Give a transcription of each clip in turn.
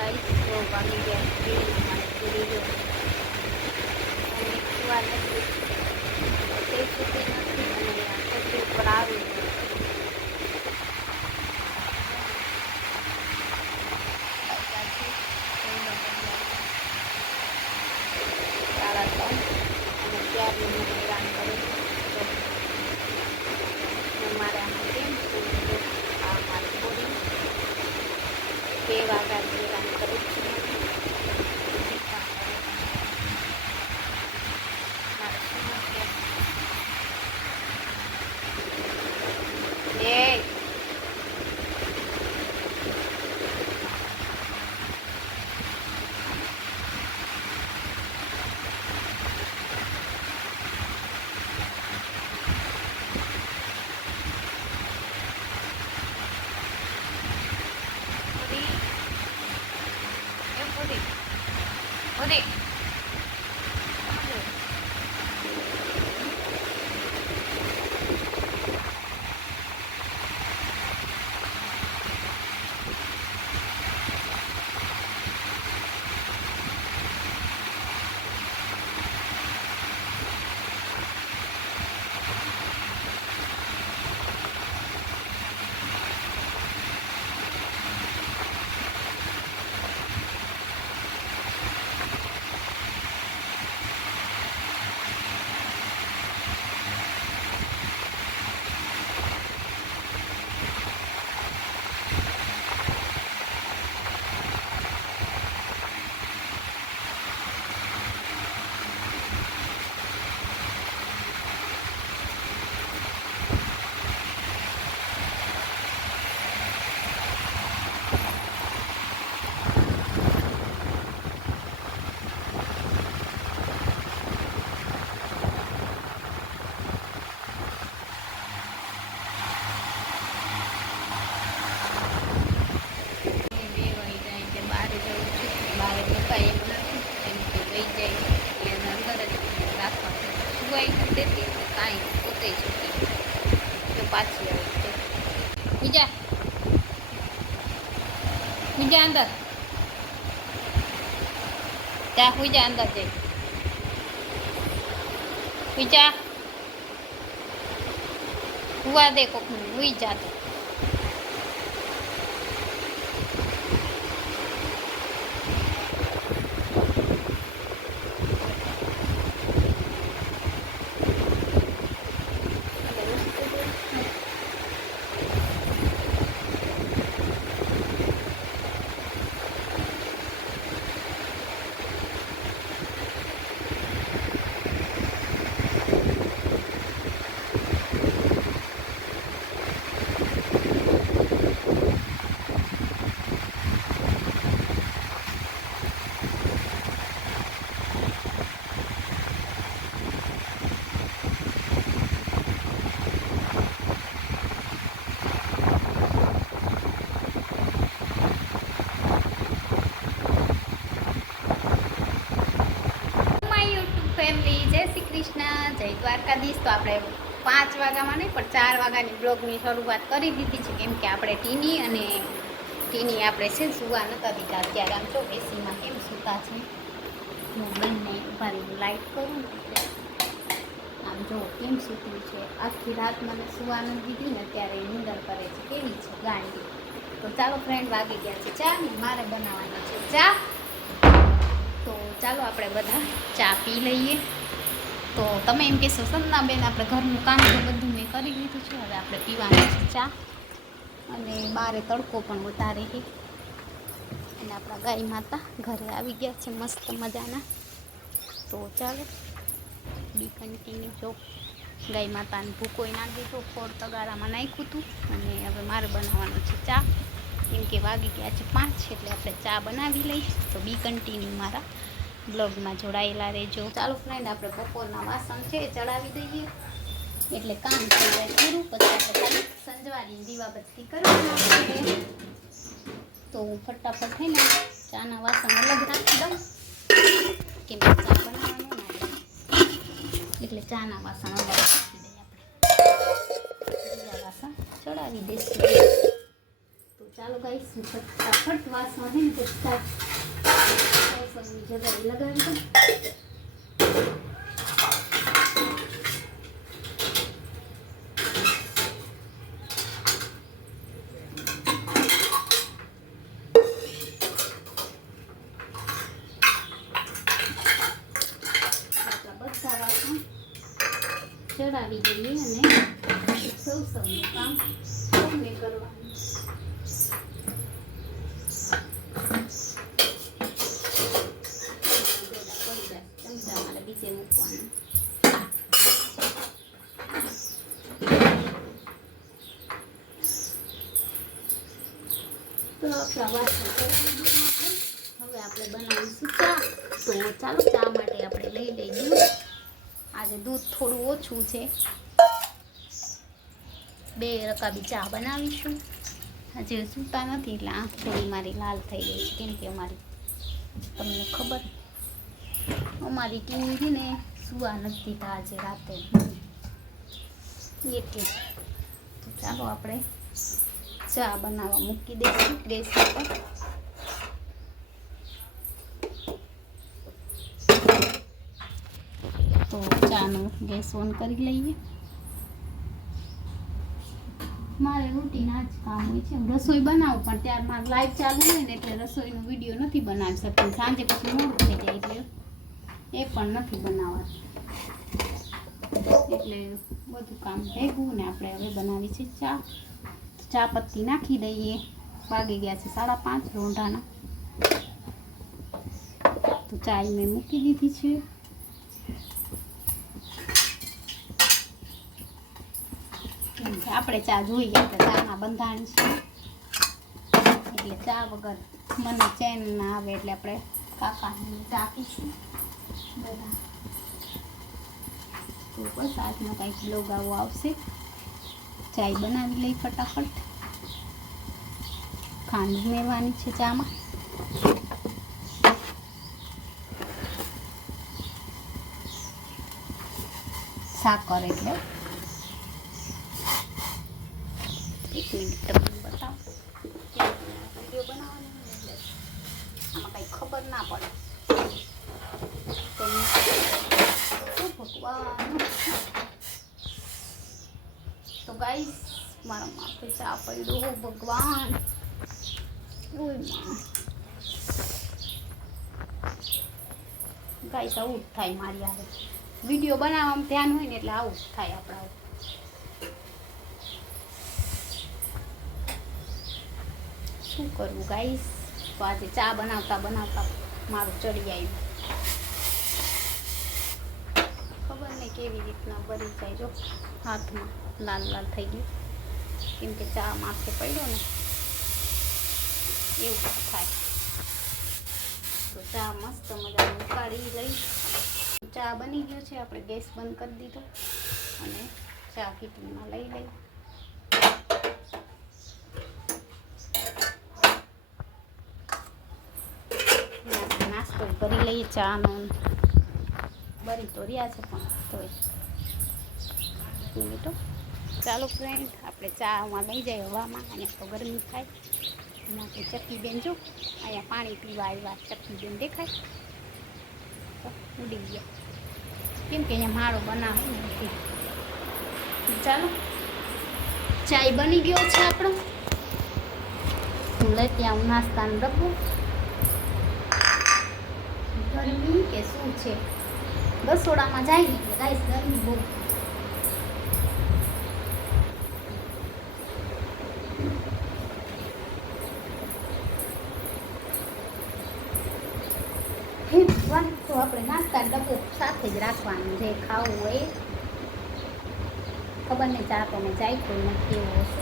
Guys તો વાગી ગયા મારે પૂરી જો અને સુવા નથી તે સુધી નથી અને આખી ઉપર આવી સાડા 3 અને ત્યારની હેરાન કરું તો મારે આમાં કેમ શું આ મારી પૂરી 2 વાગ્યા હેરાન કરું છું પાછી બીજા અંદર ત્યાં હુઈ જા અંદર જઈ બીજા હુવા દે કોક હુઈ જા તો જય દ્વારકાધીશ. તો આપણે 5 વાગ્યામાં નહીં પણ 4 વાગ્યાની બ્લોગની શરૂઆત કરી દીધી છે, કેમ કે આપણે ટીની આપણે છે સુવા નતા દીધા. અત્યારે આમ જો એસીમાં કેમ સૂતા છે હું બંને ઉભારી લાઈટ કરું આમ જો કેમ સૂતી છે. આખી રાત મને સુવા નથી દીધી ને ત્યારે નીંદર કરે છે, કેવી છે ગાંડી. તો ચાલો ફ્રેન્ડ, વાગી ગયા છે ચા ને મારે બનાવવાની છે ચા. તો ચાલો આપણે બધા ચા પી લઈએ. તો તમે એમ કહેશો સંદના બેન આપણે ઘરનું કામ તો બધું મેં કરી લીધું છે, હવે આપણે પીવાની છે ચા. અને બારે તડકો પણ વધારે છે અને આપણા ગાય માતા ઘરે આવી ગયા છે મસ્ત મજાના. તો ચાલો બી કન્ટિન્યુ. જો ગાય માતાને ભૂકોઈ નાખી દીધો, ખોળ તગારામાં નાખ્યું હતું અને હવે મારે બનાવવાનું છે ચા, કેમ કે વાગી ગયા છે 5 એટલે આપણે ચા બનાવી લઈએ. તો બી કન્ટિન્યુ મારા બ્લોગમાં જોડાયેલા રહેજો. ચાલો ફ્રેન્ડ, આપણે બપોરના વાસણ છે ચડાવી દઈએ એટલે કામ થઈ જાય પૂરું. પછી આપણે ખાલી સંજવારી દીવાબત્તી કરવાની. તો હું ફટાફટ છે ને ચાના વાસણ અલગ રાખી દઉં, કેમ કે ચા બનાવવાનું ને એટલે ચાના વાસણ અલગ રાખી દઈએ. આપણે બીજા વાસણ ચડાવી દઈશું. તો ચાલો ગાઈસ ફટાફટ વાસણ છે ને બધા સોસની જગ્યાએ લગાવી દઉં. બધા વાસણ ચડાવી દઈએ અને સૌનું કામ સૌને કરવાનું. ચમચા મારે બીજે મૂકવાનું. તો આપણા વાસણ હવે આપણે બનાવીશું ચા. તો ચાલો ચા માટે આપણે લઈ લઈએ દૂધ. આજે દૂધ થોડું ઓછું છે, 2 રકાબી ચા બનાવીશું. હજી સૂતા નથી એટલે આંખ થોડી મારી લાલ થઈ ગઈ છે, કેમ કે અમારી તમને ખબર અમારી ટીમ છે ને સુવા નથી દીધા આજે રાતે એટલે. તો ચાલો આપણે ચા બનાવવા મૂકી દઈશું ગેસ ઉપર. તો ચાનો ગેસ ઓન કરી લઈએ. મારે રૂટીન આ જ કામ હોય છે, રસોઈ બનાવું પણ ત્યારે મારે લાઈવ ચાલુ હોય ને એટલે રસોઈનો વિડીયો નથી બનાવી શકતી. સાંજે પછી મોડું થઈ જાય એટલે એ પણ નથી બનાવવાનું. એટલે બધું કામ ભેગું ને આપણે હવે બનાવી છે ચા. ચા પત્તી નાખી દઈએ. વાગી ગયા છે 5:30 રોંઢાના. તો ચા મેં મૂકી દીધી છે. આપણે ચા જોઈએ એટલે ચામાં બંધાણ છે એટલે ચા વગર મને ચેન ના આવે એટલે આપણે કાકાને ચા પીશું બધા. તો બસ આજનો કંઈક બ્લોગ આવો આવશે. ચાય બનાવી લઈ ફટાફટ. ખાંડ ઉમેરવાની છે ચામાં. સાકર એટલે 1 મિનિટ તમને બતાવો. વિડીયો બનાવવાનો એટલે આમાં કંઈ ખબર ના પડે. ભગવાન તો ગાઈસ મારા માથે ચા પડ્યો. ભગવાન ગાઈસ આવું જ થાય મારી યારે. વિડીયો બનાવવામાં ધ્યાન હોય ને એટલે આવું જ થાય આપણા. શું કરવું ગાઈસ. તો આજે ચા બનાવતા બનાવતા મારું ચડી આવ્યું. ખબર નહીં કેવી રીતના બળી જાય. જો હાથમાં લાલ લાલ થઈ ગયું કેમ કે ચા માથે પડ્યો ને એવું થાય. તો ચા મસ્ત મજાની ઉકાળી લઈ. ચા બની ગયો છે. આપણે ગેસ બંધ કરી દીધો અને ચા કીટલીમાં લઈ લઈ. નાસ્તો કરી લઈએ ચાનો. બરી તો રહ્યા છે પણ તોય મિનિટો. ચાલો ફ્રેન્ડ આપણે ચામાં લઈ જાય હવામાં. અહીંયા તો ગરમી થાય એમાંથી ચક્કીબેન જો અહીંયા પાણી પીવા આવ્યા. ચક્કીબેન દેખાય તો ઉડી ગયા કેમ કે અહીંયા માળો બનાવે નથી. ચાલો ચાય બની ગયો છે આપણો. હું લેતી આવું નાસ્તાનો ડબ્બો. ગરમી કે શું છે રસોડામાં જાય ને એટલે ગાઈસ ગરમી બહુ. તો આપણે નાસ્તા ડબ્બો સાથે જ રાખવાનું. જે ખાવું હોય ખબર નહીં. ચા તો મેં જાય કોઈ નથી એવો હશે.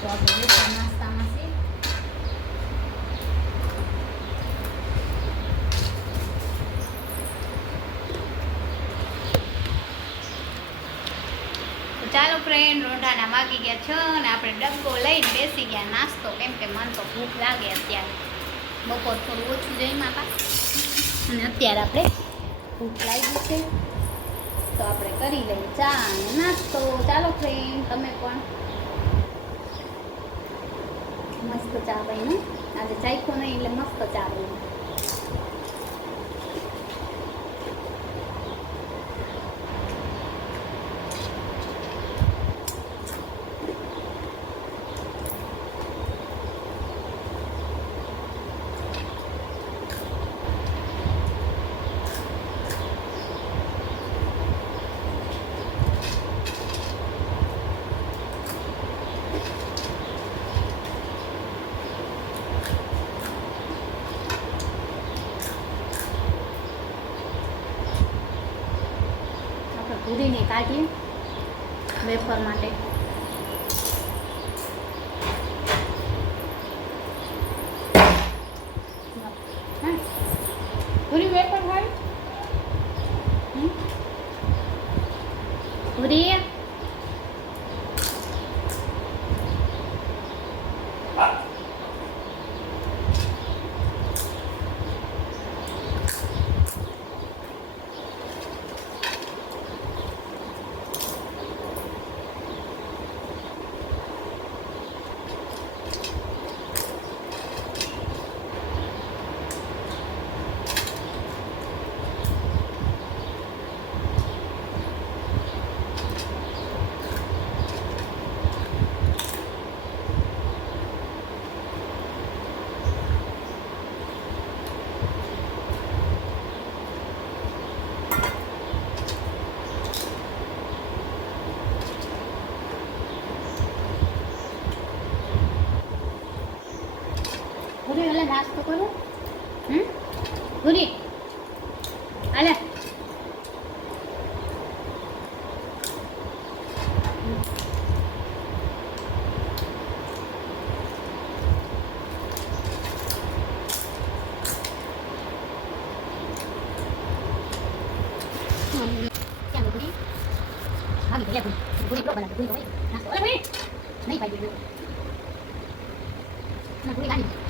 તો આપણે નાસ્તામાં છે ચાલો ફ્રેન્ડ રોંઢાના વાગી ગયા 6 અને આપણે ડબ્બો લઈને બેસી ગયા નાસ્તો. કેમ કે મન તો ભૂખ લાગે અત્યારે. બપોર થોડું ઓછું જમ્યા હતા અને અત્યારે આપણે ભૂખ લાગી છે. તો આપણે કરી લઈએ ચા અને નાસ્તો. ચાલો ફ્રેન્ડ, તમે પણ મસ્ત ચા બની. આજે ચાખ્યો નહીં એટલે મસ્ત ચા બની. પૂરીને કાઢીએ વેફર માટે. પૂરી વેફર હોય પૂરી પૂરી હાલે નાસ્તો કરો. પૂરી હાલે. ક્યાં પૂરી ભાગી ગયા. પૂરી બનાવે પૂરી નાસ્તો નહીં પાઈ ગયું. પૂરી ગાડી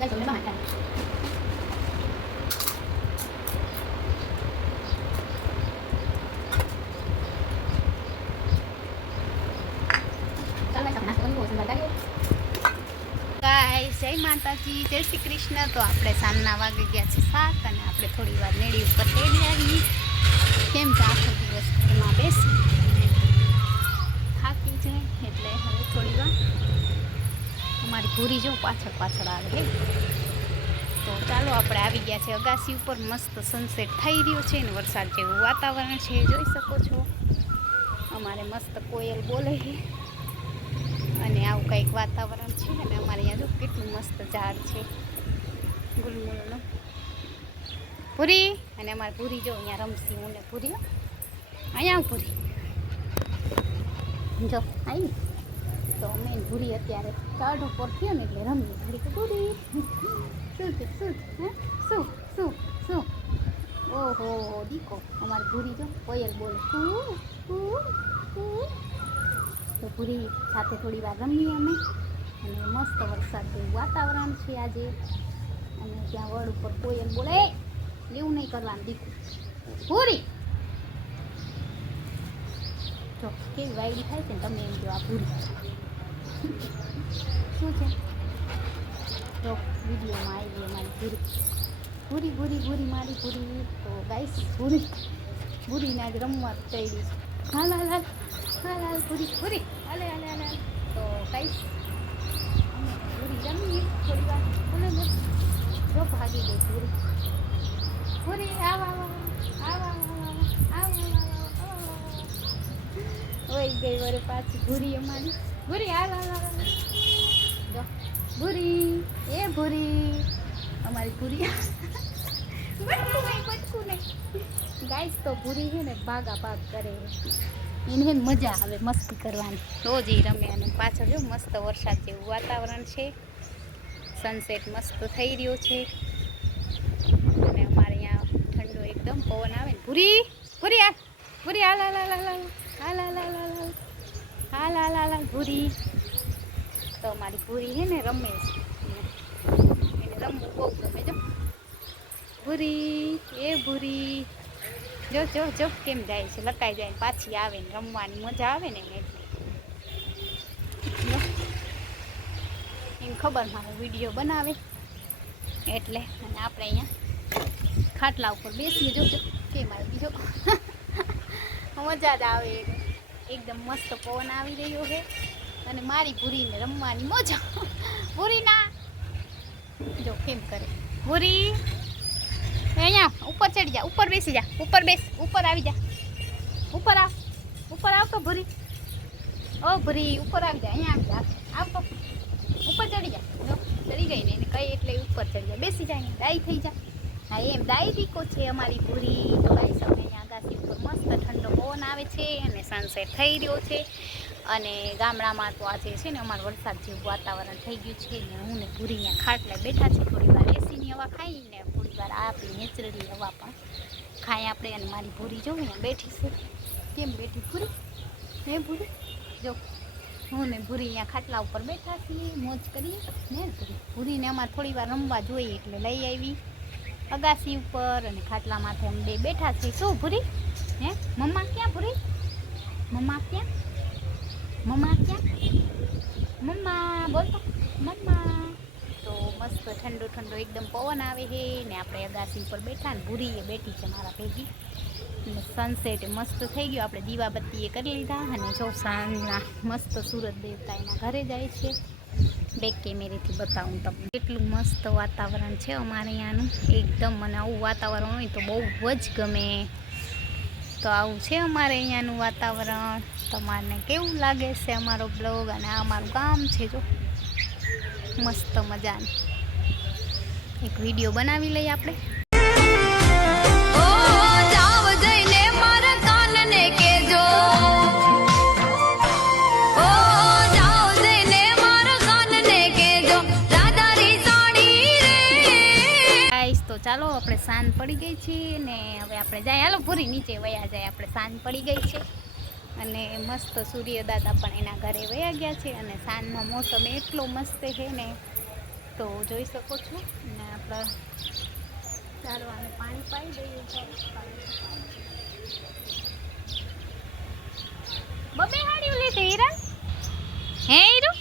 đây chúng nó bằng cảnh. જય માતાજી, જય શ્રી કૃષ્ણ. તો આપણે સાંજના વાગી ગયા છે 7 અને આપણે થોડી વાર નેડી ઉપર તેડી આવી. કેમ કે આખો દિવસ ઘરમાં બેસી થાકી જાય એટલે હવે થોડી વાર અમારી પૂરી જો પાછળ આવે. તો ચાલો આપણે આવી ગયા છે અગાસી ઉપર. મસ્ત સનસેટ થઈ રહ્યો છે ને વરસાદ જેવું વાતાવરણ છે, જોઈ શકો છો. અમારે મસ્ત કોયલ બોલે છે અને આવું કંઈક વાતાવરણ છે. અને અમારે અહીંયા જો કેટલું મસ્ત ઝાડ છે ગુલમુલનું. પૂરી અને અમારે પૂરી જો અહીંયા રમસી હું ને પૂરી. અહીંયા પૂરી જો આવી. તો અમે પૂરી અત્યારે ઝાડ ઉપર થયો ને એટલે રમીએ ઘડીક. પૂરી શું છે શું શું શું શું ઓહો દીકો અમારી પૂરી જો કોયલ બોલે. તો પૂરી સાથે થોડી વાર રમીએ અમે. અને મસ્ત વરસાદ જેવું વાતાવરણ છે આજે. અને ત્યાં વડ ઉપર કોયલ બોલે. એવું નહીં કરવાનું દીકું. પૂરી જો કેવી વાયડી થાય છે ને તમે એમ જો આ પૂરી શું છે. તો વિડીયોમાં આવી અમારી પૂરી પૂરી પૂરી પૂરી મારી પૂરી. તો ગાઈસ પૂરીને આજ રમવા ચડી છે. હાલ હાલ હાલ હાલ હાલ પૂરી પૂરી હાલે હાલે હાલે હાલ. તો ગાઈસ અમે પૂરી રમીએ થોડી વાર. બોલે બોલ જો ભાગી ગઈ પૂરી. પૂરી આવ આવ આવ આવ આવ હોય ગઈ વરે પાછી પૂરી અમારી. પૂરી હાલ હાલ હાલ જો ભૂરી એ ભૂરી અમારી પૂરી. બટકું નહીં ગાઈસ. તો પૂરી છે ને ભાગા ભાગ કરે. એને મજા આવે મસ્તી કરવાની. રોજ એ રમે. અને પાછળ જો મસ્ત વરસાદ જેવું વાતાવરણ છે. સનસેટ મસ્ત થઈ રહ્યો છે. અને અમારે અહીંયા ઠંડો એકદમ પવન આવે ને. પૂરી પૂરી હાલ પૂરી હાલ હાલ હાલ હાલ હાલ હાલ હાલ હાલ હાલ હાલ હાલ હાલ હાલ ભૂરી. તો મારી ભૂરી છે ને રમે છે, એને રમવું બહુ ગમે. જો ભૂરી, એ ભૂરી, જો જો જો કેમ જાય છે, લકાઈ જાય પાછી આવે ને રમવાની મજા આવે ને એટલે એને ખબર મારો વિડીયો બનાવે એટલે. અને આપણે અહીંયા ખાટલા ઉપર બેસીએ. જોજો કેમ આવી, જો મજા જ આવે, એકદમ મસ્ત પવન આવી રહ્યો છે અને મારી ભૂરીને રમવાની મજા. ભૂરી ના જો કેમ કરે ભૂરી. અહીંયા ઉપર ચડી જા, ઉપર બેસી જા, ઉપર બેસ, ઉપર આવી જા, ઉપર આવ, ઉપર આવ તો ભૂરી. ઓ ભૂરી ઉપર આવી જા, અહીંયા આવી જા, આવ તો ઉપર ચડી જા. જો ચડી ગઈ ને એને કઈ એટલે ઉપર ચડી જા, બેસી જા, ડાઈ થઈ જા. હા એમ ડાઈ દીકો છે અમારી ભૂરી. તો ગાઈસ અમે અહીંયા આગાસી ઉપર મસ્ત ઠંડો પવન આવે છે અને સનસેટ થઈ રહ્યો છે. અને ગામડામાં તો આજે છે ને અમારું વરસાદ જેવું વાતાવરણ થઈ ગયું છે ને હું ને ભૂરી અહીંયા ખાટલા બેઠા છે. થોડી વાર એસીની હવા ખાઈને થોડી વાર આપણી નેચરલી હવા પણ ખાઈ આપણે. અને મારી ભૂરી જો અહીંયા બેઠી છે. કેમ બેઠી ભૂરી? હે ભૂરી જો હું ને ભૂરી અહીંયા ખાટલા ઉપર બેઠા છીએ, મોજ કરીએ ને. ભૂરીને અમારે થોડી વાર રમવા જોઈએ એટલે લઈ આવી અગાસી ઉપર અને ખાટલા માથે અમે બે બેઠા છીએ. શું ભૂરી? હે મમ્મા ક્યાં ભૂરી? મમ્મા ક્યાં? મમ્મા ક્યાં? મમ્મા બોલતો મમ્મા. તો મસ્ત ઠંડો ઠંડો એકદમ પવન આવે છે ને આપણે અગાસી ઉપર બેઠા ને ભૂરી એ બેઠી છે મારા ભેગી. અને સનસેટ મસ્ત થઈ ગયો. આપણે દીવાબત્તી એ કરી લીધા અને જો સાંજના મસ્ત સૂરજ દેવતા એના ઘરે જાય છે. બેક કેમેરેથી બતાવું તમને કેટલું મસ્ત વાતાવરણ છે અમારે અહીંયાનું. એકદમ મને આવું વાતાવરણ હોય તો બહુ જ ગમે. તો આવું છે અમારે અહીંયાનું વાતાવરણ. તમારને કેવું લાગે છે અમારો બ્લોગ? અને આ અમારું ગામ છે જો મસ્ત મજાનું. એક વિડીયો બનાવી લઈએ આપણે. તો ચાલો આપણે સાંજ પડી ગઈ છે ને હવે આપણે જાય. હાલો ભૂરી નીચે વયા જાય, આપણે સાંજ પડી ગઈ છે અને મસ્ત સૂર્યદાદા પણ એના ઘરે વયા ગયા છે. અને સાંજનો મોસમ એટલો મસ્ત છે ને તો જોઈ શકો છો. અને આપણે ચારવાને પાણી પાઈ દઈએ. બબે હાડી લીધી હીરા? હે હીરો